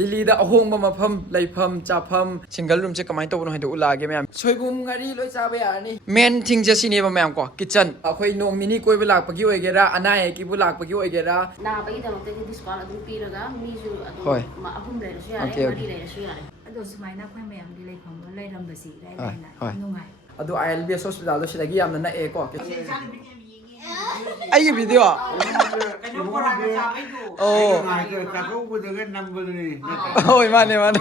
ꯗꯤꯜꯂꯤꯗ ꯑꯍꯣꯡꯕ ꯃꯐꯝ ꯂꯩꯐꯝ ꯆꯥꯐꯝ ꯁꯤꯡꯒꯜ ꯔꯨꯝꯁꯦ ꯀꯃꯥꯏꯅ ꯇꯧꯕꯅꯣ ꯍꯥꯏꯗꯣ ꯎꯠꯂꯛꯑꯒꯦ ꯃꯌꯥꯝ ꯁꯣꯏꯕꯨꯝ ꯉꯥꯔꯤ ꯂꯣꯏ ꯆꯥꯕ ꯌꯥꯔꯅꯤ ꯃꯦꯟ ꯊꯤꯡꯁꯦ ꯁꯤꯅꯦꯕ ꯃꯌꯥꯝ ꯀꯣ ꯀꯤꯆꯟ ꯑꯩꯈꯣꯏ ꯅꯣꯡ ꯅꯤꯅꯤ ꯀꯣꯏꯕ ꯂꯥꯛꯄꯒꯤ ꯑꯣꯏꯒꯦꯔꯥ ꯑꯅꯥ ꯑꯌꯦꯛꯀꯤꯕꯨ ꯂꯥꯛꯄꯒꯤ ꯑꯣꯏꯒꯦꯔꯥ ꯅꯥꯕꯒꯤꯗꯃꯛꯇꯗꯤ ꯗꯤꯁꯀꯥꯎꯟ ꯑꯗꯨꯝ ꯄꯤꯔꯒ ꯃꯤꯁꯨ ꯍꯣꯏ ꯑꯗꯨꯝ ꯑꯍꯨꯝ ꯂꯩꯔꯁꯨ ꯌꯥꯔꯦ ꯃꯔꯤ ꯂꯩꯔꯁꯨ ꯌꯥꯔꯦ ꯑꯗꯣ ꯁꯨꯃꯥꯏꯅ ꯑꯩꯈꯣꯏ ꯃꯌꯥꯝꯒꯤ ꯂꯩꯐꯝ ꯂꯩꯔꯝꯕꯁꯤ ꯏꯔꯥꯏ ꯍꯣꯏ ꯂꯥꯏꯅ ꯍꯣꯏ ꯅꯨꯡꯉꯥꯏ ꯑꯗꯣ ILBS ꯍꯣꯁꯄꯤꯇꯥꯜꯗꯣ ꯁꯤꯗꯒꯤ ꯌꯥꯝꯅ ꯅꯛꯑꯦꯀꯣ ꯑꯩꯒꯤ ꯚꯤꯗꯤꯑꯣ ꯍꯣꯏ ꯃꯥꯅꯦ ꯃꯥꯅꯦ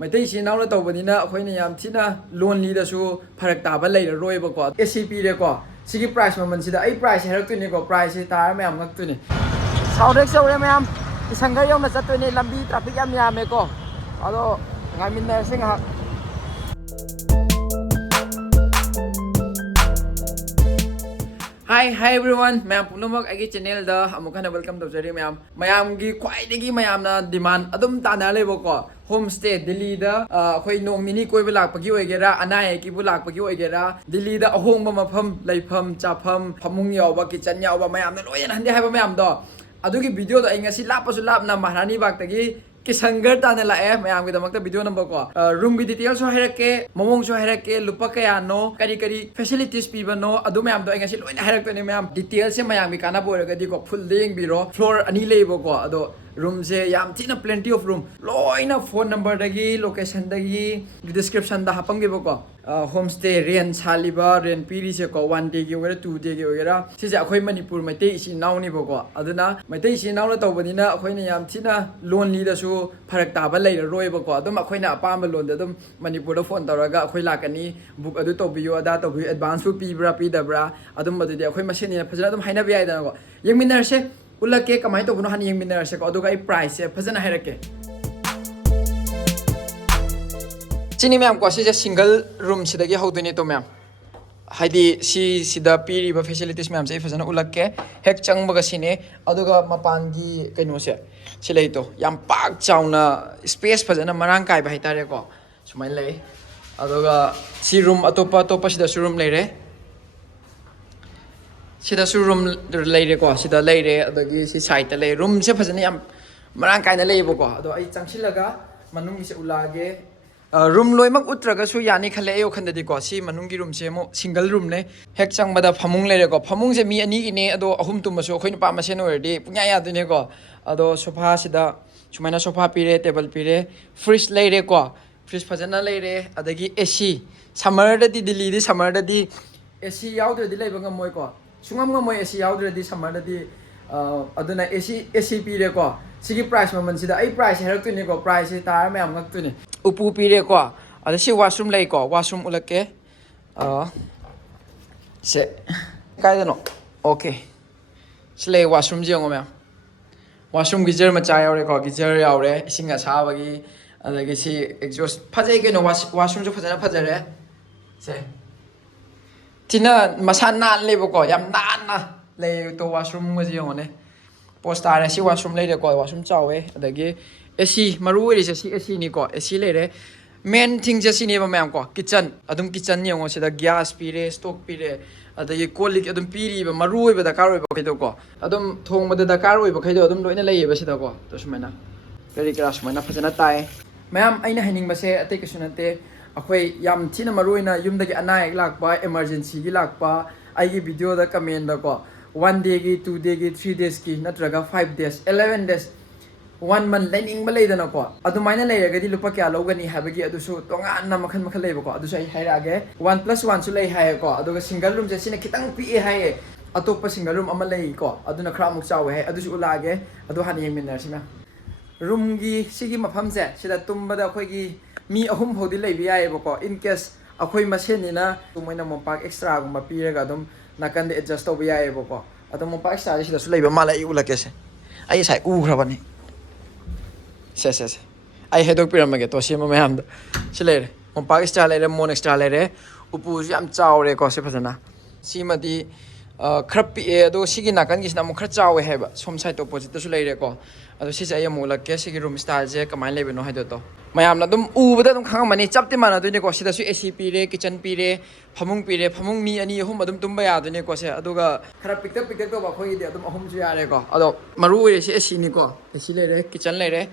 ꯃꯩꯇꯩ ꯏꯆꯤꯟ ꯏꯅꯥꯎꯅ ꯇꯧꯕꯅꯤꯅ ꯑꯩꯈꯣꯏꯅ ꯌꯥꯝ ꯊꯤꯅ ꯂꯣꯟꯂꯤꯗꯁꯨ ꯐꯔꯛ ꯇꯥꯕ ꯂꯩꯔꯔꯣꯏꯕꯀꯣ AC ꯄꯤꯔꯦꯀꯣ ꯁꯤꯒꯤ ꯄ꯭ꯔꯥꯏꯁ ꯃꯃꯜꯁꯤꯗ ꯑꯩ ꯄ꯭ꯔꯥꯏꯁ ꯍꯥꯏꯔꯛꯇꯣꯏꯅꯦꯀꯣ ꯄ꯭ꯔꯥꯏꯁꯁꯦ ꯇꯥꯔ ꯃꯌꯥꯝ ꯉꯛꯇꯣꯏꯅꯦ ꯁꯥꯎꯗꯦꯛ ꯌꯧꯔꯦ ꯃꯌꯥꯝ ꯀꯤꯁꯟꯒꯔ ꯌꯧꯅ ꯆꯠꯇꯣꯏꯅꯦ ꯂꯝꯕꯤ ꯇ꯭ꯔꯥꯐꯤꯛ ꯌꯥꯝ ꯌꯥꯝꯃꯦꯀꯣ ꯑꯗꯣ ꯉꯥꯏꯃꯤꯟꯅꯔꯁꯤ ꯉꯥꯏꯍꯥꯛ Hi everyone, mayam punamak aigi channel da amuk hana welcome tawjari mayam gi khwaidagi mayamna demand adum tana lebo ko homestay Delhi da khoi nong nini koiba lakpagi oigera anaya ki bu lakpagi oigera Delhi da ahongba mafam leifam chafam phamung yawba kitchen yawba mayamna loyana hande haiba mayam do adugi video da ai ngasi lapasu lapna Maharani Bagh tagi Kishangar tana la mayam gi damakta video number ko room gi details so hairake momong so hairake lupa kaya no kari facilities piba no adu mayam do ai ngasi loina hairak to mayam details se mayam gi kana boraga di ko full ding biro floor ani leibo ko ado room se yam thina plenty of room loina phone number dagi location dagi description da hapang gi ko homestay rent saliba rent piri se ko 1 day gi ogera 2 day gi ogera sise akhoi Manipur Maitai isi naw ni bo ko aduna Maitai isi naw na tawbani na akhoi na yam thina lonely da su farak taba leiraroi ba ko adum akhoi na apam lon da dum Manipur da phone tawraga akhoi lakani book adu tobiyo ada tobiyo advance fu pibra pidabra adum badudi akhoi maseni na phajana dum haina biya da ko yengminar se ulake kamai to buno han yengminar se ko aduga I price se phajana hairake chini ma'am ko si single room sidagi hawduni to ma'am haidi sida piri ba facilities ma'am se fazana ulakke hek changbaga sine aduga mapangi kaino se silai to yam pak chauna space fazana marang kai ba hitare ko sumai lei aduga si room atopa sida room leire sida room leire ko sida leire adagi si side lei room se fazana yam marang kai na leibo ko ado ai changsilaga manung se ulage room loimak utraga su yani khale ayo khandadi ko si manungi room se mo single room ne hek changbada phamung leire ko phamung se mi ani ine ado ahum tumasu khoina pa ma sen ordi punya ya dune ko ado sofa sida sumaina sofa pire table pire fridge leire ko fridge phajana leire adagi AC summer da di Delhi di summer da di AC yaudre di leiba ngamoi ko sungam ngamoi AC yaudre di summer da di aduna AC pire ko sigi price maman sida ai price hairtuni ko price tar mayam ngaktuni upu pire ko ada si washroom lei ko washroom ulake se kai no okay slay washroom je ngom washroom geyser macha yaure ko geyser yaure ising asabagi adagi si exhaust phajai ke no washroom jo phajana phajare se tina masana lebo ko yam nan na lei to washroom ga je ngone postare si washroom leire ko washroom chawe adagi AC maru ri si AC ni ko AC leire main thing je sini ba mayam ko kitchen adum kitchen ni ngo sida gas pire stock pire adagi kolik adum piri ba maru ba dakar ba khaido ko adum thong ba dakar ba khaido adum loina leiye ba sida ko to sumaina kari kra sumaina phajana tai mayam aina haning ba se atai kasunate akhoi yam thina maru ina yum dagi anai lakpa emergency gi lakpa ai gi video da comment da ko 1 day ki 2 day ki 3 days ki natraga 5 days 11 days 1 month lining ba leidana ko adumaina leiragadi lupa kya logani habagi adusu tonga na makhan leiba ko adusu ai hairage 1+1 su lei hai ko aduga single room je sina kitang pi hai atopa single room ama lei ko aduna khra muk chawe hai adusu ulage adu hani yeminar sima room gi sigi mafam je sida tumbada khoi gi mi ahum hodi leibi ai ko in case akhoi masenina tumaina mopak extra gumba piraga dum nakande adjust to biya ebo ko ato mo pa extra sida su leiba mala I ulake se ai sai u khrabani se ai hedok piramage to sima mayam da silere mo pa extra leire mon extra leire upu yam chawre ko se phajana sima di khrapi e do sigi nakan gi sina mo khra chawe heba som side opposite su leire ko ado si sai mo ulake sigi room style je kamai lebe no haido to mayam na dum ubada dum khang mani chapte mana do ne ko sida su AC pire kitchen pire phamung mi ani hum adum tumba ya do ne ko se aduga khara pikta to ba khoi de adum ahum ju yare ko ado maru re se AC ni ko AC leire kitchen leire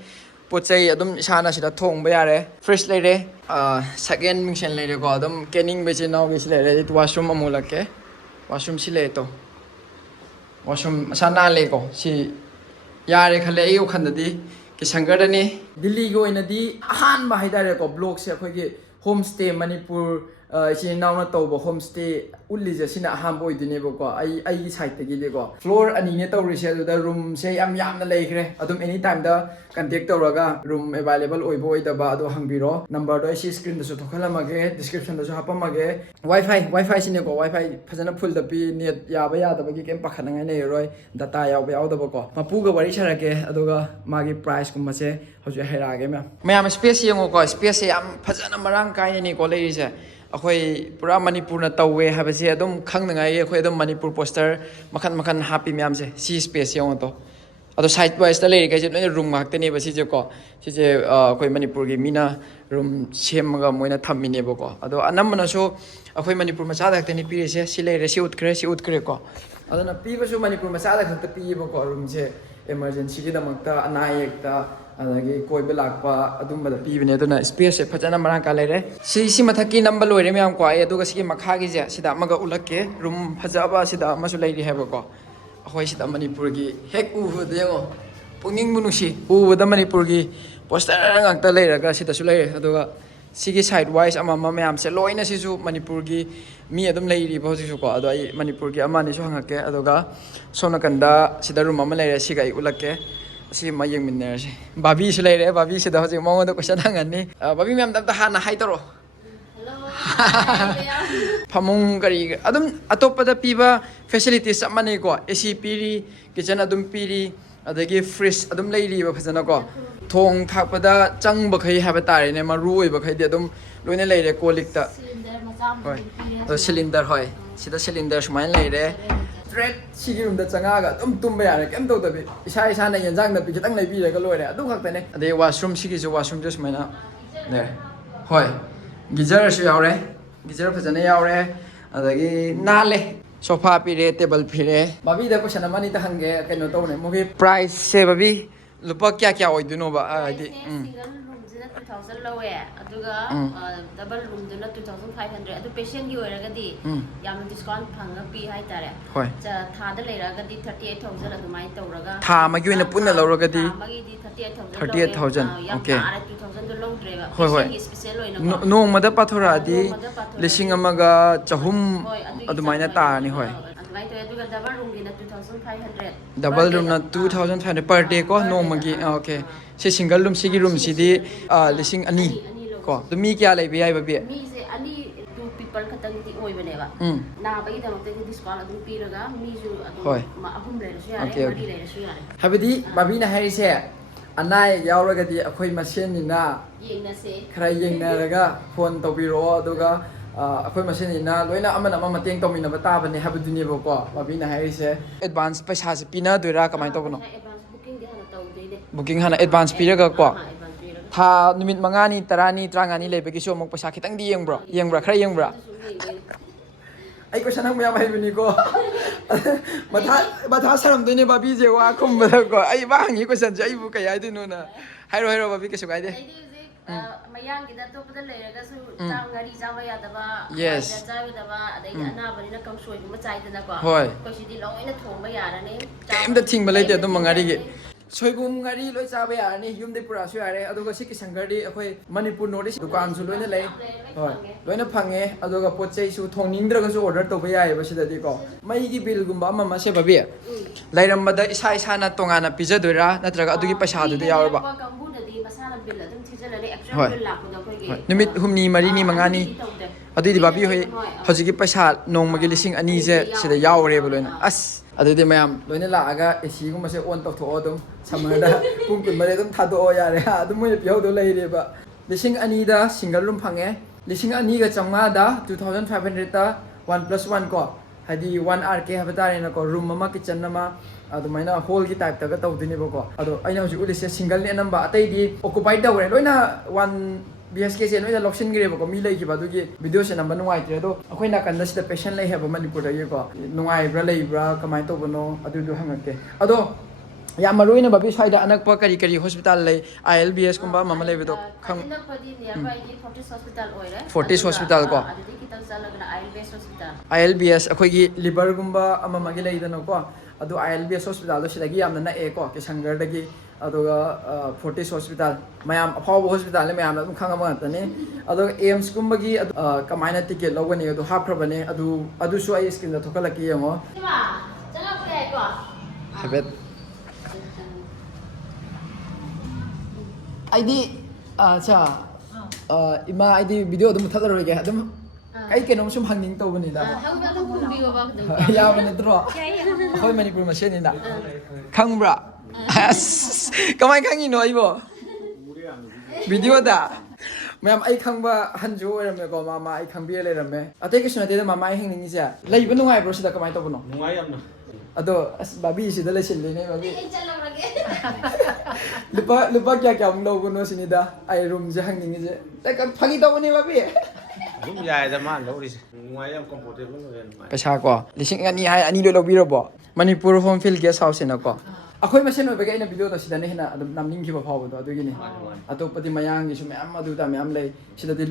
ꯄꯣꯠ ꯆꯩ ꯑꯗꯨꯝ ꯏꯁꯥꯅ ꯁꯤꯗ ꯊꯣꯡꯕ ꯌꯥꯔꯦ fridge ꯂꯩꯔꯦ ꯁꯦꯀꯦꯟ ꯃꯤꯡꯁꯦꯟ ꯂꯩꯔꯦꯀꯣ ꯑꯗꯨꯝ ꯀꯦꯅꯤꯡꯕ ꯏꯆꯤꯟ ꯏꯅꯥꯎꯒꯤꯁꯤ ꯂꯩꯔꯦ ꯋꯥꯁꯔꯨꯝ ꯑꯃꯨꯛ ꯎꯠꯂꯛꯀꯦ ꯋꯥꯁꯔꯨꯝ ꯁꯤ ꯂꯩ ꯇꯣ ꯋꯥꯁꯔꯨꯝ ꯃꯁꯥ ꯅꯥꯜꯂꯦꯀꯣ ꯁꯤ ꯌꯥꯔꯦ ꯈꯜꯂꯦ ꯑꯩ ꯋꯥꯈꯜꯗꯗꯤ ꯀꯤꯁꯟꯒꯔꯗꯅꯤ ꯗꯤꯜꯂꯤꯒꯤ ꯑꯣꯏꯅꯗꯤ ꯑꯍꯥꯟꯕ ꯍꯥꯏꯇꯥꯔꯦꯀꯣ ꯕ꯭ꯂꯣꯛꯁꯦ ꯑꯩꯈꯣꯏꯒꯤ ꯍꯣꯝ ꯁ꯭ꯇꯦ ꯃꯅꯤꯄꯨꯔ ꯏꯆꯤꯟ ꯏꯅꯥꯎꯅ ꯇꯧꯕ ꯍꯣꯝ ꯁ꯭ꯇꯦ ꯎꯠꯂꯤꯁꯦ ꯁꯤꯅ ꯑꯍꯥꯟꯕ ꯑꯣꯏꯗꯣꯏꯅꯦꯕꯀꯣ ꯑꯩꯒꯤ ꯁꯥꯏꯠꯇꯒꯤꯗꯤꯀꯣ ꯐ꯭ꯂꯣꯔ ꯑꯅꯤꯅꯦ ꯇꯧꯔꯤꯁꯦ ꯑꯗꯨꯗ ꯔꯨꯝꯁꯦ ꯌꯥꯝꯅ ꯂꯩꯈ꯭रे ꯑꯗꯨꯝ ꯑꯦꯅꯤ ꯇꯥꯏꯝꯗ ꯀꯟꯇꯦꯛ ꯇꯧꯔꯒ ꯔꯨꯝ ꯑꯦꯕꯥꯏꯂꯦꯕꯜ ꯑꯣꯏꯕ ꯑꯣꯏꯗꯕ ꯑꯗꯣ ꯍꯪꯕꯤꯔꯣ ꯅꯝꯕꯔꯗꯣ ꯑꯩ ꯁꯤ ꯁ꯭ꯀ꯭ꯔꯤꯟꯗꯁꯨ ꯊꯣꯛꯍꯜꯂꯝꯃꯒꯦ ꯗꯤꯁꯀ꯭ꯔꯤꯞꯁꯟꯗꯁꯨ ꯍꯥꯞꯄꯝꯃꯒꯦ ꯋꯥꯏꯐꯥꯏ ꯁꯤꯅꯦꯀꯣ ꯋꯥꯏꯐꯥꯏ ꯐꯖꯅ ꯐꯨꯜꯗ ꯄꯤ ꯅꯦꯠ ꯌꯥꯕ ꯌꯥꯗꯕꯒꯤ ꯀꯩꯝ ꯄꯥꯈꯠꯅꯉꯥꯏ ꯂꯩꯔꯔꯣꯏ ꯗꯇꯥ ꯌꯥꯎꯕ ꯌꯥꯎꯗꯕꯀꯣ ꯃꯄꯨꯒ ꯋꯥꯔꯤ ꯁꯥꯔꯛꯀꯦ ꯑꯗꯨꯒ ꯃꯥꯒꯤ ꯄ꯭ꯔꯥꯏꯁꯀꯨꯝꯕꯁꯦ ꯍꯧꯖꯤꯛ ꯍꯥꯏꯔꯛꯑꯒꯦ ꯃꯌꯥꯝ ꯁ꯭ꯄꯦꯁ ꯌꯦꯡꯉꯣꯀꯣ ꯁ꯭ꯄꯦꯁꯁꯦ ꯌꯥꯝ ꯐꯖꯅ ꯃꯔꯥꯡ ꯀꯥꯏꯅꯅꯤꯀꯣ ꯂꯩꯔꯤꯁꯦ ꯑꯩꯈꯣいꯄꯨꯔꯥ ꯃꯅꯤꯄꯨꯔꯅ ꯇꯧꯋꯦ ꯍꯥꯏꯕꯁꯦ ꯑꯗꯨꯝ ꯈꯪꯅꯉꯥꯏꯒꯤ ꯑꯩꯈꯣꯏ ꯑꯗꯨꯝ ꯃꯅꯤꯄꯨꯔ ꯄꯣꯁꯇꯔ ꯃꯈꯟ ꯍꯥꯞꯄꯤ ꯃꯌꯥꯝꯁꯦ ꯁꯤ ꯁ꯭ꯄꯦꯁ ꯌꯦꯡꯉꯣ ꯑꯗꯣ ꯁꯥꯏꯠ ꯋꯥꯏꯁꯇ ꯂꯩꯔꯤꯈꯩꯁꯦ ꯂꯣꯏꯅ ꯔꯨꯝ ꯉꯥꯛꯇꯅꯦꯕ ꯁꯤꯁꯦꯀꯣ ꯁꯤꯁꯦ ꯑꯩꯈꯣꯏ ꯃꯅꯤꯄꯨꯔꯒꯤ ꯃꯤꯅ ꯔꯨꯝ ꯁꯦꯝꯃꯒ ꯃꯣꯏꯅ ꯊꯝꯃꯤꯅꯦꯕꯀꯣ ꯑꯗꯣ ꯑꯅꯝꯕꯅꯁꯨ ꯑꯩꯈꯣꯏ ꯃꯅꯤꯄꯨꯔ ꯃꯆꯥꯗ ꯈꯛꯇꯅꯤ ꯄꯤꯔꯤꯁꯦ ꯁꯤ ꯂꯩꯔꯦ ꯁꯤ ꯎꯠꯈ꯭ꯔꯦꯀꯣ ꯑꯗꯨꯅ ꯄꯤꯕꯁꯨ ꯃꯅꯤꯄꯨꯔ ꯃꯆꯥꯗ ꯈꯛꯇ ꯄꯤꯌꯦꯕꯀꯣ ꯔꯨꯝꯁꯦ ꯑꯦꯃꯥꯔꯖꯦꯟꯁꯤꯒꯤꯗꯃꯛꯇ ꯑꯅꯥ ꯑꯌꯦꯛꯇ ꯑꯗꯒꯤ ꯀꯣꯏꯕ ꯂꯥꯛꯄ ꯑꯗꯨꯝꯕꯗ ꯄꯤꯕꯅꯦ ꯑꯗꯨꯅ ꯁ꯭ꯄꯦꯁꯁꯦ ꯐꯖꯅ ꯃꯔꯥꯡ ꯀꯥꯏ ꯂꯩꯔꯦ ꯁꯤ ꯃꯊꯛꯀꯤ ꯅꯝꯕ ꯂꯣꯏꯔꯦ ꯃꯌꯥꯝ ꯀꯣ ꯑꯩ ꯑꯗꯨꯒ ꯁꯤꯒꯤ ꯃꯈꯥꯒꯤꯁꯦ ꯁꯤꯗ ꯑꯃꯒ ꯎꯠꯂꯛꯀꯦ ꯔꯨꯝ ꯐꯖꯕ ꯁꯤꯗ ꯑꯃꯁꯨ ꯂꯩꯔꯤ ꯍꯥꯏꯕꯀꯣ ꯑꯩꯈꯣꯏ ꯁꯤꯗ ꯃꯅꯤꯄꯨꯔꯒꯤ ꯍꯦꯛ ꯎꯕꯗ ꯌꯦꯡꯉꯣ ꯄꯨꯛꯅꯤꯡꯕꯨ ꯅꯨꯡꯁꯤ ꯎꯕꯗ ꯃꯅꯤꯄꯨꯔꯒꯤ ꯄꯣꯁꯇꯔ ꯉꯥꯛꯇ ꯂꯩꯔꯒ ꯁꯤꯗꯁꯨ ꯂꯩꯔꯦ ꯑꯗꯨꯒ ꯁꯤꯒꯤ ꯁꯥꯏꯠ ꯋꯥꯏꯁ ꯑꯃ ꯃꯌꯥꯝꯁꯦ ꯂꯣꯏꯅ ꯁꯤꯁꯨ ꯃꯅꯤꯄꯨꯔꯒꯤ ꯃꯤ ꯑꯗꯨꯝ ꯂꯩꯔꯤꯕ ꯍꯧꯖꯤꯛꯁꯨꯀꯣ ꯑꯗꯣ ꯑꯩ ꯃꯅꯤꯄꯨꯔꯒꯤ ꯑꯃ ꯑꯅꯤꯁꯨ ꯍꯪꯉꯛꯀꯦ ꯑꯗꯨꯒ ꯁꯣꯝ ꯅꯥꯀꯟꯗ ꯁꯤꯗ ꯔꯨꯝ ꯑꯃ ꯂꯩꯔꯦ ꯁꯤꯒ ꯑꯩ ꯎꯠꯂꯛꯀꯦ ꯑꯁꯤ ꯑꯃ ꯌꯦꯡꯃꯤꯟꯅꯔꯁꯤ ꯕꯥꯕꯤꯁꯨ ꯂꯩꯔꯦ ꯕꯥꯕꯤꯁꯤꯗ ꯍꯧꯖꯤꯛ ꯃꯉꯣꯟꯗ ꯀꯣꯏꯁꯟ ꯍꯪꯉꯅꯤ ꯕꯥꯕꯤ ꯃꯌꯥꯝꯗ ꯑꯝꯇ ꯍꯥꯟꯅ ꯍꯥꯏꯗꯧꯔꯣ ꯐꯃꯨꯡ ꯀꯔꯤ ꯑꯗꯨꯝ ꯑꯇꯣꯞꯄꯗ ꯄꯤꯕ ꯐꯦꯁꯤꯂꯤꯇꯤꯁ ꯆꯞ ꯃꯥꯟꯅꯩꯀꯣ ꯑꯦꯁꯤ ꯄꯤꯔꯤ ꯀꯤꯆꯟ ꯑꯗꯨꯝ ꯄꯤꯔꯤ ꯑꯗꯒꯤ ꯐ꯭ꯔꯤꯖ ꯑꯗꯨꯝ ꯂꯩꯔꯤꯕ ꯐꯖꯅꯀꯣ ꯊꯣꯡ ꯊꯥꯛꯄꯗ ꯆꯪꯕꯈꯩ ꯍꯥꯏꯕ ꯇꯥꯔꯦꯅꯦ ꯃꯔꯨ ꯑꯣꯏꯕꯈꯩꯗꯤ ꯑꯗꯨꯝ ꯂꯣꯏꯅ ꯂꯩꯔꯦ ꯀꯣꯜ ꯂꯤꯛꯇ ꯍꯣꯏ ꯑꯗꯣ ꯁꯤꯂꯤꯟꯗꯔ ꯍꯣꯏ ꯁꯤꯗ ꯁꯤꯂꯤꯟꯗꯔ ꯁꯨꯃꯥꯏꯅ ꯂꯩꯔꯦ ꯇ꯭ꯔꯦꯠ ꯁꯤꯒꯤ ꯔꯨꯝꯗ ꯆꯪꯉꯛꯑꯒ ꯑꯗꯨꯝ ꯇꯨꯝꯕ ꯌꯥꯔꯦ ꯀꯩꯝ ꯇꯧꯗꯕꯤ ꯏꯁꯥꯅ ꯌꯦꯟꯖꯥꯡ ꯅꯥꯄꯤ ꯈꯤꯇꯪ ꯂꯩꯕꯤꯔꯒ ꯂꯣꯏꯔꯦ ꯑꯗꯨ ꯈꯛꯇꯅꯦ ꯑꯗꯩ ꯋꯥꯁꯔꯨꯝ ꯁꯤꯒꯤꯁꯨ ꯋꯥꯁꯔꯨꯝꯁꯨ ꯁꯨꯃꯥꯏꯅ ꯂꯩꯔꯦ ꯍꯣꯏ ꯒꯤꯖꯔꯁꯨ ꯌꯥꯎꯔꯦ ꯒꯤꯖꯔ ꯐꯖꯅ ꯌꯥꯎꯔꯦ ꯑꯗꯒꯤ ꯅꯥꯜꯂꯦ ꯁꯣꯐꯥ ꯄꯤꯔꯦ ꯇꯦꯕꯜ ꯄꯤꯔꯦ ꯕꯥꯕꯤꯗ ꯀꯣꯏꯁꯟ ꯑꯃ ꯑꯅꯤꯇ ꯍꯪꯒꯦ ꯀꯩꯅꯣ ꯇꯧꯕꯅꯦ ꯃꯣꯏꯒꯤ ꯄ꯭ꯔꯥꯏꯁꯁꯦ ꯕꯥꯕꯤ ꯂꯨꯄꯥ ꯀꯌꯥ ꯑꯣꯏꯗꯣꯏꯅꯣꯕ ꯍꯥꯏꯗꯤ ꯁꯤꯡꯒꯜ ꯔꯨꯝꯁꯤꯅ 2000 ꯂꯧꯋꯦ ꯑꯗꯨꯒ ꯗꯕꯜ ꯔꯨꯝꯗꯨꯅ 2500 ꯑꯗꯨ ꯄꯦꯁꯦꯟꯒꯤ ꯑꯣꯏꯔꯒꯗꯤ ꯌꯥꯝꯅ ꯗꯤꯁꯀꯥꯎꯟ ꯐꯪꯉ ꯄꯤ ꯍꯥꯏꯇꯥꯔꯦ ꯍꯣꯏ ꯊꯥꯗ ꯂꯩꯔꯒꯗꯤ 38000 ꯑꯗꯨꯃꯥꯏꯅ ꯇꯧꯔꯒ ꯊꯥ ꯑꯃꯒꯤ ꯑꯣꯏꯅ ꯄꯨꯟꯅ ꯂꯧꯔꯒꯗꯤ ꯊꯥ ꯑꯃꯒꯤꯗꯤ 38000 38,000 ꯌꯥꯝ ꯑꯣꯀꯦ ꯇꯥꯔꯦ 2000ꯗꯣ ꯂꯧꯗ꯭ꯔꯦꯕ ꯍꯣꯏ ꯄꯦꯁꯦꯟꯒꯤ ꯁ꯭ꯄꯦꯁꯦꯜ ꯑꯣꯏꯅꯀꯣ ꯅꯣꯡꯃꯗ ꯄꯥꯊꯣꯔꯛꯑꯗꯤ ꯅꯣꯡꯃꯗ ꯄꯥꯊꯣꯔꯛꯑꯗꯤ 1,200 ꯍꯣꯏ ꯑꯗꯨꯒꯤ ꯑꯗꯨꯃꯥꯏꯅ ꯆꯥꯡ ꯇꯥꯔꯅꯤ ꯍꯣꯏ ꯑꯗꯨꯃꯥꯏꯅ ꯇꯧꯋꯦ ꯑꯗꯨꯒ ꯗꯕꯜ ꯔꯨꯝꯒꯤꯅ 2500 ꯗꯕꯜ ꯔꯨꯝꯅ 2,500 ꯄꯔ ꯗꯦ ꯀꯣ ꯅꯣꯡꯃꯒꯤ ꯑꯣꯀꯦ ꯁꯤ ꯁꯤꯡꯒꯜ ꯔꯨꯝ ꯁꯤꯒꯤ ꯔꯨꯝꯁꯤꯗꯤ 2,000 ꯀꯣ ꯑꯗꯨ ꯃꯤ ꯀꯌꯥ ꯂꯩꯕ ꯌꯥꯏ ꯕꯥꯕꯤ ꯃꯤꯁꯦ 2 people ꯈꯛꯇꯪꯗꯤ ꯑꯣꯏꯕꯅꯦꯕ ꯅꯥꯕꯒꯤꯗꯃꯛꯇꯗꯤ ꯗꯤꯁꯀꯥꯎꯟ ꯑꯗꯨꯝ ꯄꯤꯔꯒ ꯃꯤꯁꯨ ꯍꯣꯏ ꯑꯗꯨꯝ 3 ꯂꯩꯔꯁꯨ ꯌꯥꯔꯦ ꯑꯣꯀꯦ 4 ꯂꯩꯔꯁꯨ ꯌꯥꯔꯦ ꯍꯥꯏꯕꯗꯤ ꯕꯥꯕꯤꯅ ꯍꯥꯏꯔꯤꯁꯦ ꯑꯅꯥ ꯑꯌꯦꯛ ꯌꯥꯎꯔꯒꯗꯤ ꯑꯩꯈꯣꯏ ꯃꯁꯦꯟꯅꯤꯅ ꯌꯦꯡꯅꯁꯦ ꯈꯔ ꯌꯦꯡꯅꯔꯒ ꯐꯣꯟ ꯇꯧꯕꯤꯔꯛꯑꯣ ꯑꯗꯨꯒ ꯑꯩꯈꯣꯏ ꯃꯁꯦꯟꯅꯤꯅ ꯂꯣꯏꯅ ꯑꯃꯅ ꯃꯇꯦꯡ ꯇꯧꯃꯤꯟꯅꯕ ꯇꯥꯕꯅꯦ ꯍꯥꯏꯕꯗꯨꯅꯦꯕꯀꯣ ꯕꯥꯕꯤꯅ ꯍꯥꯏꯔꯤꯁꯦ ꯑꯦꯗꯚꯥꯟꯁ ꯄꯩꯁꯥꯁꯦ ꯄꯤꯅꯗꯣꯏꯔꯥ ꯀꯃꯥꯏꯅ ꯇꯧꯕꯅꯣ ꯄꯩꯁꯥ ꯑꯦꯗꯚꯥꯟꯁ ꯕꯨꯀꯤꯡꯗꯤ ꯍꯥꯟꯅ ꯇꯧꯗꯣꯏꯅꯦ ꯕꯨꯀꯤꯡ ꯍꯥꯟꯅ ꯑꯦꯗꯚꯥꯟꯁ ꯄꯤꯔꯒ ꯀꯣ ꯑꯦꯗꯚꯥꯟꯁ ꯄꯤꯔꯒ ꯊꯥ ꯅꯨꯃꯤꯠ 5ꯅꯤ 10ꯅꯤ 15ꯅꯤ ꯂꯩꯕꯒꯤꯁꯨ ꯑꯃꯨꯛ ꯄꯩꯁꯥ ꯈꯤꯇꯪꯗꯤ ꯌꯦꯡꯕ꯭ꯔꯥ ꯈꯔ ꯌꯦꯡꯕ꯭ꯔꯥ ꯑꯗꯨꯁꯨ ꯌꯦꯡꯗꯣꯏꯅꯦ ꯑꯩ ꯀꯣꯏꯁꯟ ꯍꯪꯕ ꯌꯥꯝ ꯍꯩꯕꯅꯤꯀꯣ ꯃꯊꯥ ꯁꯥꯔꯝꯗꯣꯏꯅꯦ ꯕꯥꯕꯤꯁꯦ ꯋꯥ ꯈꯨꯝꯕꯗꯀꯣ ꯑꯩ ꯍꯪꯉꯤ ꯀꯣꯏꯁꯟꯁꯦ ꯑꯩꯕꯨ ꯀꯩ ꯍꯥꯏꯗꯣꯏꯅꯣꯅ ꯍꯥꯏꯔꯣ ꯕꯥꯕꯤ ꯀꯩꯁꯨ ꯀꯥꯏꯗꯦ ꯑꯩꯗꯤ ꯍꯧꯖꯤꯛ ꯃꯌꯥꯡꯒꯤꯗ ꯑꯇꯣꯞꯄꯗ ꯂꯩꯔꯒꯁꯨ ꯉꯥꯔꯤ ꯆꯥꯕ ꯌꯥꯗꯕ ꯌꯦꯁ ꯆꯥꯕꯗꯕ ꯑꯗꯩꯗꯤ ꯑꯅꯥꯕꯅꯤꯅ ꯀꯥꯡꯁꯣꯏꯒꯨꯝꯕ ꯆꯥꯏꯗꯅꯀꯣ ꯍꯣꯏ ꯑꯩꯈꯣꯏ ꯁꯤꯗꯤ ꯂꯣꯏꯅ ꯊꯣꯡꯕ ꯌꯥꯔꯅꯤ ꯀꯩꯝꯇ ꯊꯤꯡꯕ ꯂꯩꯇꯦ ꯑꯗꯨꯝꯕ ꯉꯥꯔꯤꯒꯤ ꯁꯣꯏꯕꯨꯝ ꯉꯥꯔꯤ ꯂꯣꯏ ꯆꯥꯕ ꯌꯥꯔꯅꯤ ꯌꯨꯝꯗꯩ ꯄꯨꯔꯛꯑꯁꯨ ꯌꯥꯔꯦ ꯑꯗꯨꯒ ꯁꯤ ꯀꯤꯁꯟꯒꯔꯗꯤ ꯑꯩꯈꯣꯏ ꯃꯅꯤꯄꯨꯔ ꯅꯣꯔꯠ ꯏꯁ ꯗꯨꯀꯥꯟꯁꯨ ꯂꯣꯏꯅ ꯂꯩ ꯍꯣꯏ ꯂꯣꯏꯅ ꯐꯪꯉꯦ ꯑꯗꯨꯒ ꯄꯣꯠ ꯆꯩꯁꯨ ꯊꯣꯡꯅꯤꯡꯗ꯭ꯔꯒꯁꯨ ꯑꯣꯔꯗꯔ ꯇꯧꯕ ꯌꯥꯏꯑꯕ ꯁꯤꯗꯗꯤꯀꯣ ꯃꯩꯒꯤ ꯕꯤꯜꯒꯨꯝꯕ ꯑꯃꯁꯦ ꯕꯥꯕꯤ ꯂꯩꯔꯝꯕꯗ ꯏꯁꯥꯅ ꯇꯣꯉꯥꯟꯅ ꯄꯤꯖꯗꯣꯏꯔꯥ ꯅꯠꯇ꯭ꯔꯒ ꯑꯗꯨꯒꯤ ꯄꯩꯁꯥꯗꯨꯗꯤ ꯌꯥꯎꯔꯕ ꯀꯥꯡꯕꯨꯗꯗꯤ ꯃꯁꯥꯅ ꯕꯤꯜ ꯑꯗꯨꯝ ꯊꯤꯖꯜꯂꯅꯤ ꯑꯦꯛꯁꯇ꯭ꯔꯥ ꯍꯣꯏ ꯕꯤꯜ ꯂꯥꯛꯄꯗꯣ ꯑꯩꯈꯣꯏꯒꯤ ꯅꯨꯃꯤꯠ 4ꯅꯤ 4ꯅꯤ 5ꯅꯤ ꯑꯗꯨꯒꯤꯗꯤ ꯇꯧꯗꯦ ꯑꯗꯨꯏꯗꯤ ꯕꯥꯕꯤ ꯍꯣꯏ ꯍꯧꯖꯤꯛꯀꯤ ꯄꯩꯁꯥ ꯅꯣꯡꯃꯒꯤ 2,000ꯁꯦ ꯁꯤꯗ ꯌꯥꯎꯔꯦꯕ ꯂꯣꯏꯅ ꯑꯁ ꯑꯗꯨꯗꯤ ꯃꯌꯥꯝ ꯂꯣꯏꯅ ꯂꯥꯛꯑꯒ ꯑꯦꯁꯤꯒꯨꯝꯕꯁꯦ ꯑꯣꯟ ꯇꯧꯊꯣꯛꯑꯣ ꯑꯗꯨꯝ ꯁꯝꯃꯔꯗ ꯄꯨꯡ 20 ꯑꯗꯨꯝ ꯊꯥꯗꯣꯛꯑꯣ ꯌꯥꯔꯦ ꯑꯗꯨꯝ ꯃꯣꯏꯅ ꯄꯤꯍꯧꯗꯣ ꯂꯩꯔꯦꯕ 2,000ꯗ ꯁꯤꯡꯒꯜ ꯔꯨꯝ ꯐꯪꯉꯦ 2,250ꯗ 2,500ꯗ 1+1 ꯀꯣ ꯍꯥꯏꯗꯤ 1 RK ꯍꯥꯏꯕ ꯇꯥꯔꯦꯅꯀꯣ ꯔꯨꯝ ꯑꯃ ꯀꯤꯆꯟ ꯑꯃ ꯑꯗꯨꯃꯥꯏꯅ ꯍꯣꯜꯒꯤ ꯇꯥꯏꯞꯇꯒ ꯇꯧꯗꯣꯏꯅꯦꯕꯀꯣ ꯑꯗꯣ ꯑꯩꯅ ꯍꯧꯖꯤꯛ ꯎꯠꯂꯤꯁꯦ ꯁꯤꯡꯒꯜꯅꯤ ꯑꯅꯝꯕ ꯑꯇꯩꯗꯤ ꯑꯣꯀꯨꯄꯥꯏഡ് ꯇꯧꯈ꯭ꯔꯦ ꯂꯣꯏꯅ 1 BHKꯁꯦ ꯂꯣꯏꯅ ꯂꯧꯁꯤꯟꯈ꯭ꯔꯦꯕꯀꯣ ꯃꯤ ꯂꯩꯈꯤꯕ ꯑꯗꯨꯒꯤ ꯚꯤꯗꯤꯑꯣꯁꯦ ꯅꯝꯕ ꯅꯨꯡꯉꯥꯏꯇ꯭ꯔꯦ ꯑꯗꯣ ꯑꯩꯈꯣꯏ ꯅꯥꯀꯟꯗ ꯁꯤꯗ ꯄꯦꯁꯦꯟ ꯂꯩ ꯍꯥꯏꯕ ꯃꯅꯤꯄꯨꯔꯗꯒꯤꯀꯣ ꯅꯨꯡꯉꯥꯏꯕ꯭ꯔꯥ ꯂꯩꯕ꯭ꯔꯥ ꯀꯃꯥꯏꯅ ꯇꯧꯕꯅꯣ ꯑꯗꯨꯗꯣ ꯍꯪꯉꯛꯀꯦ ꯑꯗꯣ ꯌꯥꯝ ꯃꯔꯨꯑꯣꯏꯅ ꯕꯥꯕꯤ ꯁ꯭ꯋꯥꯏꯗ ꯑꯅꯛꯄ ꯀꯔꯤ ꯍꯣꯁꯄꯤꯇꯥꯜ ꯂꯩ ILBS ꯀꯨꯝꯕ ꯑꯃ ꯂꯩꯕꯗꯣ ꯈꯪ ꯑꯅꯛꯄꯗꯤ ꯅꯤꯌꯔꯕꯥꯏꯗꯤ ꯐꯣꯔꯇꯤꯁ ꯍꯣꯁꯄꯤꯇꯥꯜ ꯑꯣꯏꯔꯦ Fortis Hospital ꯀꯣ ꯑꯗꯨꯗꯤ ꯈꯤꯇꯪ ꯆꯠꯂꯒꯅ ILBS ꯍꯣꯁꯄꯤꯇꯥꯜ ILBS ꯑꯩꯈꯣꯏꯒꯤ ꯂꯤꯚꯔꯒꯨꯝꯕ ꯑꯃꯒꯤ ꯂꯩꯗꯅꯀꯣ ꯑꯗꯨ ILBS ꯍꯣꯁꯄꯤꯇꯥꯜꯗꯣ ꯁꯤꯗꯒꯤ ꯌꯥꯝꯅ ꯅꯛꯑꯦꯀꯣ ꯀꯤꯁꯪꯒꯔꯗꯒꯤ ꯑꯗꯨꯒ Fortis ꯍꯣꯁꯄꯤꯇꯥꯜ ꯃꯌꯥꯝ ꯑꯐꯥꯎꯕ ꯍꯣꯁꯄꯤꯇꯥꯜꯅꯤ ꯃꯌꯥꯝꯅ ꯑꯗꯨꯝ ꯈꯪꯉꯕ ꯉꯥꯛꯇꯅꯤ ꯑꯗꯨꯒ AIMSꯀꯨꯝꯕꯒꯤ ꯀꯃꯥꯏꯅ ꯇꯤꯀꯦꯠ ꯂꯧꯒꯅꯤ ꯑꯗꯨ ꯍꯥꯞꯈ꯭ꯔꯕꯅꯦ ꯑꯗꯨꯁꯨ ꯑꯩ ꯁ꯭ꯀ꯭ꯔꯤꯟꯗ ꯊꯣꯛꯍꯜꯂꯛꯀꯦ ꯌꯦꯡꯉꯣ ꯆꯪꯉꯛꯄ ꯌꯥꯏꯀꯣ ꯍꯥꯏꯐꯦꯠ ꯑꯩꯗꯤ ꯏꯃꯥ ꯑꯩꯗꯤ ꯚꯤꯗꯤꯑꯣ ꯑꯗꯨꯝ ꯃꯨꯊꯠꯂꯔꯣꯏꯒꯦ ꯑꯗꯨꯝ ꯑꯩ ꯀꯩꯅꯣꯝ ꯁꯨꯝ ꯍꯪꯅꯤꯡ ꯇꯧꯕꯅꯤꯗ ꯌꯥꯕ ꯅꯠꯇ꯭ꯔꯣ ꯑꯩꯈꯣꯏ ꯃꯅꯤꯄꯨꯔ ꯃꯁꯦꯟꯅꯤꯅ ꯈꯪꯕ꯭ꯔꯥ ꯑꯁ ꯀꯃꯥꯏꯅ ꯈꯪꯉꯤꯅꯣ ꯑꯩꯕꯣ ꯚꯤꯗꯤꯑꯣꯗ ꯃꯌꯥꯝ ꯑꯩ ꯈꯪꯕ ꯑꯍꯟꯁꯨ ꯑꯣꯏꯔꯝꯃꯦꯀꯣ ꯃꯥꯃꯥ ꯑꯩ ꯈꯪꯕꯤꯔ ꯂꯩꯔꯝꯃꯦ ꯑꯇꯩ ꯀꯩꯁꯨ ꯅꯠꯇꯦꯗ ꯃꯥꯃꯥ ꯑꯩ ꯍꯪꯅꯤꯡꯉꯤꯁꯦ ꯂꯩꯕ ꯅꯨꯡꯉꯥꯏꯕ꯭ꯔꯣ ꯁꯤꯗ ꯀꯃꯥꯏꯅ ꯇꯧꯕꯅꯣ ꯅꯨꯡꯉꯥꯏ ꯌꯥꯝꯅ ꯑꯗꯣ ꯑꯁ ꯕꯥꯕꯤ ꯁꯤꯗ ꯂꯩꯁꯤꯜꯂꯤꯅꯦ ꯕꯥꯕꯤ ꯑꯩ ꯆꯠꯂꯨꯔꯒꯦ lupa kya lowgo sinida ai room je hangingi je phagi tawni babi ꯑꯗꯨꯝ ꯌꯥꯏꯗ ꯃꯥ ꯂꯧꯔꯤꯁꯦ ꯅꯨꯡꯉꯥꯏ ꯌꯥꯝ ꯀꯝꯐꯣꯔꯇꯦꯕꯜ ꯑꯣꯏꯌꯦ ꯅꯨꯡꯉꯥꯏ ꯄꯩꯁꯥ ꯀꯣ ꯂꯤꯁꯤꯡ ꯑꯅꯤ ꯍꯥꯏ ꯑꯅꯤ ꯂꯣꯏ ꯂꯧꯕꯤꯔꯕꯣ Manipur home fill gas house ꯁꯤꯅꯀꯣ ꯑꯩꯈꯣꯏ ꯃꯁꯦꯟ ꯑꯣꯏꯕꯒꯤ ꯑꯩꯅ ꯚꯤꯗꯤꯑꯣꯗꯣ ꯁꯤꯗꯅ ꯍꯦꯟꯅ ꯑꯗꯨꯝ ꯅꯝꯅꯤꯡꯈꯤꯕ ꯐꯥꯎꯕꯗꯣ ꯑꯗꯨꯒꯤꯅꯤ ꯑꯇꯣꯞꯄꯗꯤ ꯃꯌꯥꯡꯒꯤꯁꯨ ꯃꯌꯥꯝ ꯑꯗꯨꯗ ꯃꯌꯥꯝ ꯂꯩ ꯁꯤꯗꯗꯤ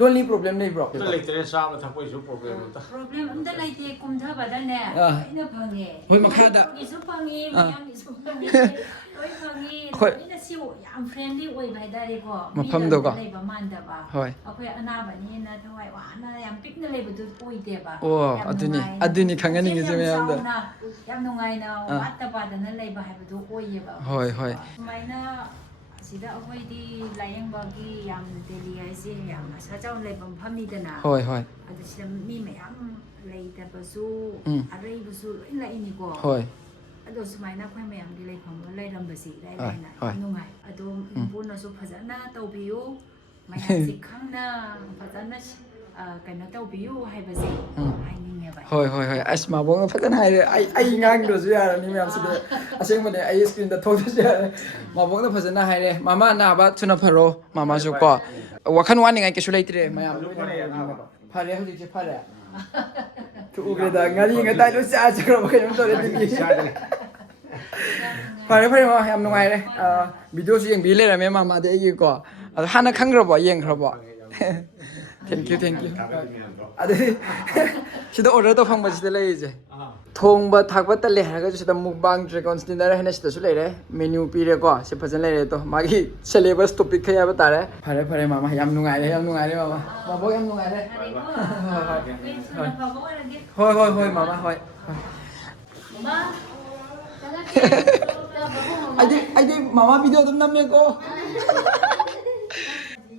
ꯂꯣꯟꯂꯤ ꯄ꯭ꯔꯣꯕ꯭ꯂꯦꯝ ꯂꯩꯕ꯭ꯔꯣ ꯑꯝꯇ ꯂꯩꯇ꯭ꯔꯦ ꯆꯥꯕ ꯊꯛꯄꯒꯤꯁꯨ ꯄ꯭ꯔꯣꯕ꯭ꯂꯦꯝ ꯑꯝꯇ ꯄ꯭ꯔꯣꯕ꯭ꯂꯦꯝ ꯑꯝꯇ ꯂꯩꯇꯦ ꯀꯨꯝꯊꯕꯗꯅꯦ ꯂꯣꯏꯅ ꯐꯪꯉꯦ ꯍꯣꯏ ꯃꯈꯥꯗ ꯒꯤꯁꯨ ꯐꯪꯉꯤ ꯃꯌꯥꯝꯒꯤꯁꯨ ꯐꯪꯉꯤ ꯂꯣꯏ ꯐꯪꯉꯤ ꯂꯣꯏꯅ ꯁꯤ ꯌꯥꯝ ꯐ꯭ꯔꯦꯟꯂꯤ ꯑꯣꯏꯕ ꯍꯥꯏꯇꯥꯔꯦꯀꯣ ꯃꯐꯝꯗꯣꯀꯣ ꯂꯩꯕ ꯃꯥꯟꯗꯕ ꯍꯣꯏ ꯑꯩꯈꯣꯏ ꯑꯅꯥꯕꯅꯤꯅ ꯊꯋꯥꯏ ꯋꯥꯅ ꯌꯥꯝ ꯄꯤꯛꯅ ꯂꯩꯕꯗꯨ ꯑꯣꯏꯗꯦꯕ ꯑꯣ ꯌꯥꯝ ꯑꯗꯨꯅꯤ ꯅꯨꯡꯉꯥꯏ ꯈꯪꯍꯟꯅꯤꯡꯉꯤꯁꯦ ꯌꯥꯝ ꯃꯌꯥꯝꯗ ꯆꯥꯎꯅ ꯌꯥꯝ ꯅꯨꯡꯉꯥꯏꯅ ꯋꯥꯠꯇ ꯄꯥꯗꯅ ꯂꯩꯕ ꯍꯥꯏꯕꯗꯨ ꯑꯣꯏꯌꯦꯕ ꯍꯣꯏ ꯍꯣꯏ ꯁꯨꯃꯥꯏꯅ ꯑꯁꯤꯗ ꯑꯩꯈꯣꯏꯗꯤ ꯂꯥꯏꯌꯦꯡꯕꯒꯤ ꯌꯥꯝ ꯗꯦꯜꯂꯤ ꯍꯥꯏꯁꯦ ꯌꯥꯝ ꯑꯁꯥ ꯆꯥꯎꯅ ꯂꯩꯕ ꯃꯐꯝꯅꯤꯗꯅ ꯍꯣꯏ ꯍꯣꯏ ꯑꯗꯨ ꯁꯤꯗ ꯃꯤ ꯃꯌꯥꯝ ꯂꯩꯇꯕꯁꯨ ꯑꯔꯩꯕꯁꯨ ꯂꯣꯏ ꯂꯥꯛꯏꯅꯤꯀꯣ ꯍꯣꯏ ꯑꯗꯣ ꯁꯨꯃꯥꯏꯅ ꯑꯩꯈꯣꯏ ꯃꯌꯥꯝꯒꯤ ꯂꯩꯐꯝ ꯂꯩꯔꯝꯕꯁꯤ ꯏꯔꯥꯏ ꯍꯣꯏ ꯂꯥꯏꯅ ꯍꯣꯏ ꯌꯥꯝ ꯅꯨꯡꯉꯥꯏ ꯑꯗꯣ ꯏꯝꯄꯨꯅꯁꯨ ꯐꯖꯅ ꯇꯧꯕꯤꯌꯨ ꯃꯌꯥꯝꯁꯤ ꯈꯪꯅ ꯐꯖꯅ ꯀꯩꯅꯣ ꯇꯧꯕꯤꯌꯨ ꯍꯥꯏꯕꯁꯦ ꯍꯥꯏꯅꯤꯡꯉꯦꯕ ꯍꯣꯏ ꯍꯣꯏ ꯍꯣꯏ ꯑꯁ ꯃꯥꯕꯣꯡꯅ ꯐꯖꯅ ꯍꯥꯏꯔꯦ ꯑꯩ ꯉꯥꯡꯗ꯭ꯔꯁꯨ ꯌꯥꯔꯅꯤ ꯃꯌꯥꯝꯁꯤꯗꯤ ꯑꯁꯦꯡꯕꯅꯦ ꯑꯩ ꯁ꯭ꯀ꯭ꯔꯤꯟꯗ ꯊꯣꯛꯇ꯭ꯔꯁꯨ ꯌꯥꯔꯦ ꯃꯥꯕꯣꯡꯅ ꯐꯖꯅ ꯍꯥꯏꯔꯦ ꯃꯃꯥ ꯅꯥꯕ ꯊꯨꯅ ꯐꯔꯣ ꯃꯃꯥꯁꯨ ꯀꯣ ꯋꯥꯈꯜ ꯋꯥꯅꯤꯡꯉꯥꯏ ꯀꯩꯁꯨ ꯂꯩꯇ꯭ꯔꯦ ꯃꯌꯥꯝ ꯐꯔꯦ ꯍꯧꯖꯤꯛꯁꯦ ꯐꯔꯦ ꯎꯈ꯭ꯔꯦꯗ ꯉꯥꯔꯤ ꯉꯇꯥꯏ ꯂꯣꯏ ꯆꯥꯈ꯭ꯔꯕ ꯀꯩꯅꯣꯝ ꯇꯧꯔꯦ ꯑꯗꯨꯗꯤ ꯐꯔꯦ ꯃꯥ ꯌꯥꯝ ꯅꯨꯡꯉꯥꯏꯔꯦ ꯚꯤꯗꯤꯑꯣꯁꯨ ꯌꯦꯡꯕꯤ ꯂꯩꯔꯝꯃꯦ ꯃꯥꯃꯥꯗꯤ ꯑꯩꯒꯤꯀꯣ ꯑꯗꯣ ꯍꯥꯟꯅ ꯈꯪꯈ꯭ꯔꯕꯣ ꯌꯦꯡꯈ꯭ꯔꯕꯣ ꯊꯦꯡꯀ꯭ꯌꯨ ꯑꯗꯨꯗꯤ ꯁꯤꯗ ꯑꯣꯔꯗꯔ ꯇꯧꯐꯝꯕꯁꯤꯗ ꯂꯩꯔꯤꯁꯦ ꯊꯣꯡꯕ ꯊꯥꯛꯄ ꯇꯜꯂꯦ ꯍꯥꯏꯔꯒꯁꯨ ꯁꯤꯗ ꯃꯨꯛꯕꯥꯡ ꯗ꯭ꯔꯦꯒꯣꯟꯁ ꯗꯤꯅꯔ ꯍꯥꯏꯅ ꯁꯤꯗꯁꯨ ꯂꯩꯔꯦ ꯃꯦꯅ꯭ꯌꯨ ꯄꯤꯔꯦꯀꯣ ꯁꯤ ꯐꯖꯅ ꯂꯩꯔꯦ ꯇꯣ ꯃꯥꯒꯤ ꯁꯤꯂꯦꯕꯁ ꯇꯣꯄꯤꯛ ꯈꯩ ꯍꯥꯏꯕ ꯇꯥꯔꯦ ꯐꯔꯦ ꯃꯥꯃꯥ ꯌꯥꯝ ꯅꯨꯡꯉꯥꯏꯔꯦ ꯃꯥꯃꯥ ꯃꯥꯕꯣꯛ ꯌꯥꯝ ꯅꯨꯡꯉꯥꯏꯔꯦ ꯍꯣꯏ ꯃꯥꯃꯥ ꯍꯣꯏ ꯃꯃꯥ ꯆꯪꯉꯛꯀꯦ ꯑꯩꯗꯤ ꯃꯥꯃꯥ ꯚꯤꯗꯤꯑꯣ ꯑꯗꯨꯝ ꯅꯝꯃꯦꯀꯣ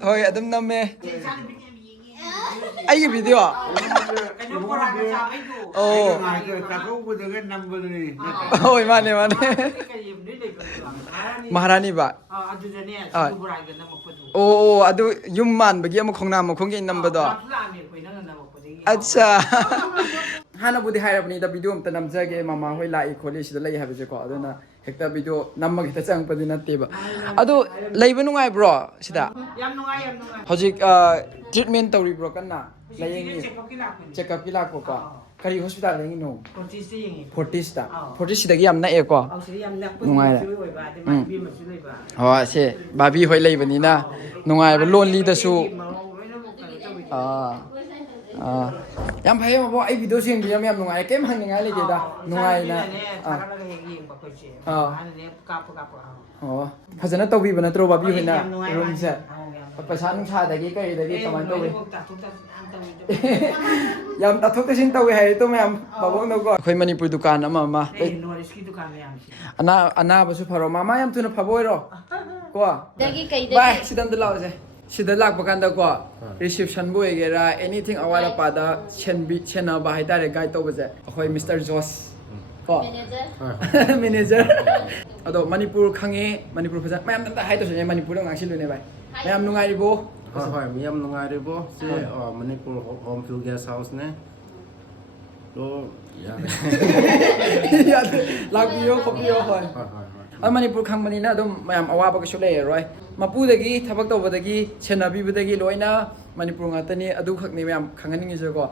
ꯍꯣꯏ ꯑꯗꯨꯝ ꯅꯝꯃꯦ ꯑꯩꯒꯤ ꯚꯤꯗꯤꯑꯣ ꯑꯣ ꯆꯥꯛꯀꯧꯕꯗꯒ ꯅꯝꯕꯗꯨꯅꯤ ꯍꯣꯏ ꯃꯥꯅꯦ ꯃꯍꯥꯔꯥꯅꯤ ꯕꯥ ꯑꯗꯨꯗꯅꯦ ꯕꯣꯔꯥꯏꯒ ꯅꯝꯃꯛꯄꯗꯣ ꯑꯣ ꯑꯗꯨ ꯌꯨꯝ ꯃꯥꯟꯕꯒꯤ ꯑꯃ ꯈꯣꯡꯅꯥꯡ ꯃꯈꯣꯡꯒꯤ ꯅꯝꯕꯗꯣ ꯂꯥꯛꯑꯝꯃꯦ ꯑꯩꯈꯣꯏ ꯅꯪꯅ ꯅꯝꯃꯛꯄꯗꯒꯤ ꯑꯠꯆꯥ ꯍꯥꯟꯅꯕꯨꯗꯤ ꯍꯥꯏꯔꯕꯅꯤꯗ ꯚꯤꯗꯤꯑꯣ ꯑꯝꯇ ꯅꯝꯖꯒꯦ ꯃꯃꯥ ꯍꯣꯏ ꯂꯥꯛꯏ ꯈꯣꯠꯂꯤ ꯁꯤꯗ ꯂꯩ ꯍꯥꯏꯕꯁꯦꯀꯣ ꯑꯗꯨꯅ ꯍꯦꯛꯇ ꯚꯤꯗꯤꯑꯣ ꯅꯝꯃꯒ ꯍꯦꯛꯇ ꯆꯪꯉꯛꯄꯗꯤ ꯅꯠꯇꯦꯕ ꯑꯗꯣ ꯂꯩꯕ ꯅꯨꯡꯉꯥꯏꯕ꯭ꯔꯣ ꯁꯤꯗ ꯌꯥꯝ ꯅꯨꯡꯉꯥꯏ ꯍꯧꯖꯤꯛ ꯇ꯭ꯔꯤꯠꯃꯦꯟ ꯇꯧꯔꯤꯕ꯭ꯔꯣ ꯀꯟꯅ ꯂꯥꯏꯌꯦꯡꯉꯤ ꯆꯦꯛꯑꯞꯀꯤ ꯂꯥꯛꯄꯅꯤ ꯆꯦꯛꯑꯞꯀꯤ ꯂꯥꯛꯄꯀꯣ ꯀꯔꯤ ꯍꯣꯁꯄꯤꯇꯥꯜ ꯂꯩꯔꯤꯅꯣ ꯐꯣꯔꯇꯤꯁꯇ ꯌꯦꯡꯉꯤ ꯐꯣꯔꯇꯤꯁꯤꯗꯒꯤ ꯌꯥꯝ ꯅꯛꯑꯦꯀꯣ ꯁꯤꯗ ꯌꯥꯝ ꯅꯨꯡꯉꯥꯏꯔꯦ ꯅꯛꯄꯁꯨ ꯑꯣꯏꯕ ꯑꯗꯩ ꯃꯥꯏ ꯏꯕꯦꯝꯃꯁꯨ ꯂꯩꯕ ꯍꯣꯏ ꯁꯦ ꯕꯥꯕꯤ ꯍꯣꯏ ꯂꯩꯕꯅꯤꯅ ꯅꯨꯡꯉꯥꯏꯕ ꯂꯣꯟꯂꯤꯗꯁꯨ ꯂꯣꯏꯅꯃꯛ ꯀꯩꯅꯣ ꯇꯧꯋꯤꯗꯅ ꯌꯥꯝ ꯐꯩꯌꯦ ꯃꯕꯣ ꯑꯩ ꯚꯤꯗꯤꯑꯣꯁꯨ ꯌꯦꯡꯕꯤꯔꯝꯃꯦ ꯌꯥꯝ ꯅꯨꯡꯉꯥꯏ ꯀꯩꯝ ꯍꯪꯅꯤꯡꯉꯥꯏ ꯂꯩꯇꯦꯗ ꯅꯨꯡꯉꯥꯏꯅ ꯊꯥꯒꯠꯂꯒ ꯍꯦꯛ ꯌꯦꯡꯕ ꯑꯩꯈꯣꯏꯁꯦ ꯍꯥꯟꯅꯅꯦ ꯀꯥꯞꯄ ꯑꯣ ꯐꯖꯅ ꯇꯧꯕꯤꯕ ꯅꯠꯇ꯭ꯔꯣ ꯕꯥꯕꯤ ꯍꯣꯏꯅ ꯌꯥꯝ ꯅꯨꯡꯉꯥꯏ ꯔꯨꯝꯁꯦ ꯄꯩꯁꯥ ꯅꯨꯡꯁꯥꯗꯒꯤ ꯀꯩꯗꯒꯤ ꯀꯃꯥꯏꯅ ꯇꯧꯋꯤ ꯌꯥꯝ ꯇꯥꯊꯣꯛ ꯇꯥꯁꯤꯟ ꯇꯧꯋꯤ ꯍꯥꯏꯔꯤꯗꯣ ꯃꯌꯥꯝ ꯕꯥꯕꯣꯛꯅꯀꯣ ꯑꯩꯈꯣꯏ ꯃꯅꯤꯄꯨꯔ ꯗꯨꯀꯥꯟ ꯑꯃ ꯅꯣꯔꯤꯁꯀꯤ ꯗꯨꯀꯥꯟ ꯃꯌꯥꯝꯁꯦ ꯑꯅꯥꯕꯁꯨ ꯐꯔꯣ ꯃꯃꯥ ꯌꯥꯝ ꯊꯨꯅ ꯐꯕ ꯑꯣꯏꯔꯣ ꯀꯣ ꯗꯒꯤ ꯀꯩꯗꯒꯤ ꯕꯥꯏ ꯁꯤꯗ ꯑꯝꯇ ꯂꯥꯛꯑꯣꯁꯦ ꯁꯤꯗ ꯂꯥꯛꯄ ꯀꯥꯟꯗꯀꯣ ꯔꯤꯁꯤꯞꯁꯟꯕꯨ ꯑꯣꯏꯒꯦꯔꯥ ꯑꯦꯅꯤꯊꯤꯡ ꯑꯋꯥꯠ ꯑꯄꯥꯗ ꯁꯦꯟꯅꯕ ꯍꯥꯏꯇꯥꯔꯦ ꯒꯥꯏꯗ ꯇꯧꯕꯁꯦ ꯑꯩꯈꯣꯏ ꯃꯤꯁꯇꯔ ꯖꯣꯁ ꯀꯣ ꯃꯦꯅꯦꯖꯔ ꯑꯗꯣ ꯃꯅꯤꯄꯨꯔ ꯈꯪꯉꯦ ꯃꯅꯤꯄꯨꯔ ꯐꯖꯅ ꯃꯌꯥꯝ ꯑꯝꯇ ꯍꯥꯏꯗꯣꯏꯅꯦ ꯃꯅꯤꯄꯨꯔꯗ ꯉꯥꯡꯁꯤꯜꯂꯨꯅꯦ ꯚꯥꯏ ꯃꯌꯥꯝ ꯅꯨꯡꯉꯥꯏꯔꯤꯕꯣ ꯍꯣꯏ ꯃꯤꯌꯥꯝ ꯅꯨꯡꯉꯥꯏꯔꯤꯕꯣ ꯁꯤ ꯃꯅꯤꯄꯨꯔ ꯍꯣꯝ ꯐꯤꯜ ꯒꯦꯁ ꯍꯥꯎꯁꯅꯦ ꯇꯣ ꯌꯥꯔꯦ ꯂꯥꯛꯄꯤꯌꯣ ꯈꯣꯠꯄꯤꯌꯣ ꯍꯣꯏ ꯃꯅꯤꯄꯨꯔ ꯈꯪꯕꯅꯤꯅ ꯑꯗꯨꯝ ꯃꯌꯥꯝ ꯑꯋꯥꯕ ꯀꯩꯁꯨ ꯂꯩꯔꯔꯣꯏ ꯃꯄꯨꯗꯒꯤ ꯊꯕꯛ ꯇꯧꯕꯗꯒꯤ ꯁꯦꯟꯅꯕꯤꯕꯗꯒꯤ ꯂꯣꯏꯅ ꯃꯅꯤꯄꯨꯔ ꯉꯥꯛꯇꯅꯤ ꯑꯗꯨꯈꯛꯅꯤ ꯃꯌꯥꯝ ꯈꯪꯍꯟꯅꯤꯡꯉꯤꯁꯦꯀꯣ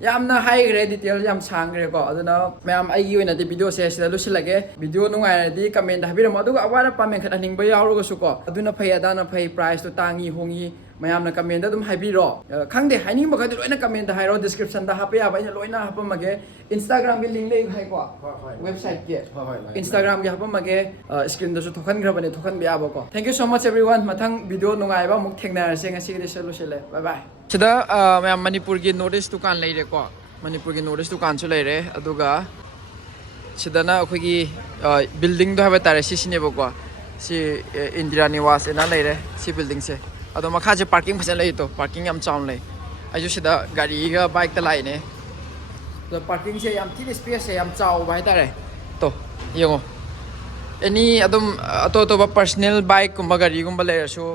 ꯌꯥꯝꯅ ꯍꯥꯏꯈ꯭ꯔꯦ ꯗꯤꯇꯦꯜ ꯌꯥꯝ ꯁꯥꯡꯈ꯭ꯔꯦꯀꯣ ꯑꯗꯨꯅ ꯃꯌꯥꯝ ꯑꯩꯒꯤ ꯑꯣꯏꯅꯗꯤ ꯚꯤꯗꯤꯑꯣꯁꯦ ꯁꯤꯗ ꯂꯣꯏꯁꯤꯜꯂꯒꯦ ꯚꯤꯗꯤꯑꯣ ꯅꯨꯡꯉꯥꯏꯔꯗꯤ ꯀꯃꯦꯟꯗ ꯍꯥꯏꯕꯤꯔꯝꯃꯣ ꯑꯗꯨꯒ ꯑꯋꯥꯠ ꯑꯄꯥ ꯃꯦꯟꯈꯠꯍꯟꯅꯤꯡꯕ ꯌꯥꯎꯔꯒꯁꯨꯀꯣ ꯑꯗꯨꯅ ꯐꯩ ꯑꯗꯥꯅ ꯐꯩ ꯄ꯭ꯔꯥꯏꯁꯇꯣ ꯇꯥꯡꯉꯤ ꯍꯣꯡꯉꯤ ꯃꯌꯥꯝꯅ ꯀꯃꯦꯟꯗ ꯑꯗꯨꯝ ꯍꯥꯏꯕꯤꯔꯣ ꯈꯪꯗꯦ ꯍꯥꯏꯅꯤꯡꯕꯈꯩꯗꯤ ꯂꯣꯏꯅ ꯀꯃꯦꯟꯗ ꯍꯥꯏꯔꯣ ꯗꯤꯁꯀ꯭ꯔꯤꯞꯁꯟꯗ ꯍꯥꯞꯄ ꯌꯥꯕ ꯑꯩꯅ ꯂꯣꯏꯅ ꯍꯥꯞꯄꯝꯃꯒꯦ ꯏꯟꯁꯇꯥꯒ꯭ꯔꯥꯝꯒꯤ ꯂꯤꯡ ꯂꯩ ꯍꯥꯏꯀꯣ ꯋꯦꯕꯁꯥꯏꯠꯀꯤ ꯏꯟꯁꯇꯥꯒ꯭ꯔꯥꯝꯒꯤ ꯍꯥꯞꯄꯝꯃꯒꯦ ꯁ꯭ꯀ꯭ꯔꯤꯟꯗꯁꯨ ꯊꯣꯛꯍꯟꯈ꯭ꯔꯕꯅꯦ ꯊꯣꯛꯍꯟꯕ ꯌꯥꯕꯀꯣ ꯊꯦꯡꯛ ꯌꯨ ꯁꯣ ꯃꯆ ꯑꯦꯕ꯭ꯔꯤꯋꯥꯟ ꯃꯊꯪ ꯚꯤꯗꯤꯑꯣ ꯅꯨꯡꯉꯥꯏꯕ ꯑꯃꯨꯛ ꯊꯦꯡꯅꯔꯁꯦ ꯉꯁꯤꯒꯤꯗꯤ ꯁꯤ ꯂꯣꯏꯁꯤꯜꯂꯦ ꯕꯥꯏ ꯕꯥꯏ ꯁꯤꯗ ꯃꯌꯥꯝ ꯃꯅꯤꯄꯨꯔꯒꯤ ꯅꯣꯔꯠ ꯏꯁ ꯗꯨꯀꯥꯟ ꯂꯩꯔꯦꯀꯣ ꯃꯅꯤꯄꯨꯔꯒꯤ ꯅꯣꯔꯠ ꯏꯁ ꯗꯨꯀꯥꯟꯁꯨ ꯂꯩꯔꯦ ꯑꯗꯨꯒ ꯁꯤꯗꯅ ꯑꯩꯈꯣꯏꯒꯤ ꯕꯤꯜꯗꯤꯡꯗꯣ ꯍꯥꯏꯕ ꯇꯥꯔꯦ ꯁꯤꯁꯤꯅꯦꯕꯀꯣ ꯁꯤ ꯏꯟꯗꯤꯔꯥ ꯅꯤꯋꯥꯁ ꯑꯅ ꯂꯩꯔꯦ ꯁꯤ ꯕꯤꯜꯗꯤꯡꯁꯦ ꯑꯗꯣ ꯃꯈꯥꯁꯦ ꯄꯥꯔꯀꯤꯡ ꯐꯖꯅ ꯂꯩꯇꯣ ꯄꯥꯔꯀꯤꯡ ꯌꯥꯝ ꯆꯥꯎꯅ ꯂꯩ ꯑꯩꯁꯨ ꯁꯤꯗ ꯒꯥꯔꯤꯒ ꯕꯥꯏꯛꯇ ꯂꯥꯛꯏꯅꯦ ꯑꯗꯣ ꯄꯥꯔꯀꯤꯡꯁꯦ ꯌꯥꯝ ꯊꯤꯅ ꯁ꯭ꯄꯦꯁꯁꯦ ꯌꯥꯝ ꯆꯥꯎꯕ ꯍꯥꯏꯇꯥꯔꯦ ꯇꯣ ꯌꯦꯡꯉꯣ ꯑꯦꯅꯤ ꯑꯗꯨꯝ ꯑꯇꯣꯞ ꯑꯇꯣꯞꯄ ꯄꯔꯁꯅꯦꯜ ꯕꯥꯏꯛꯀꯨꯝꯕ ꯒꯥꯔꯤꯒꯨꯝꯕ ꯂꯩꯔꯁꯨ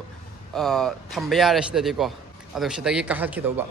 ꯊꯝꯕ ꯌꯥꯔꯦ ꯁꯤꯗꯗꯤꯀꯣ ꯑꯗꯣ ꯁꯤꯗꯒꯤ ꯀꯥꯈꯠꯈꯤꯗꯧꯕ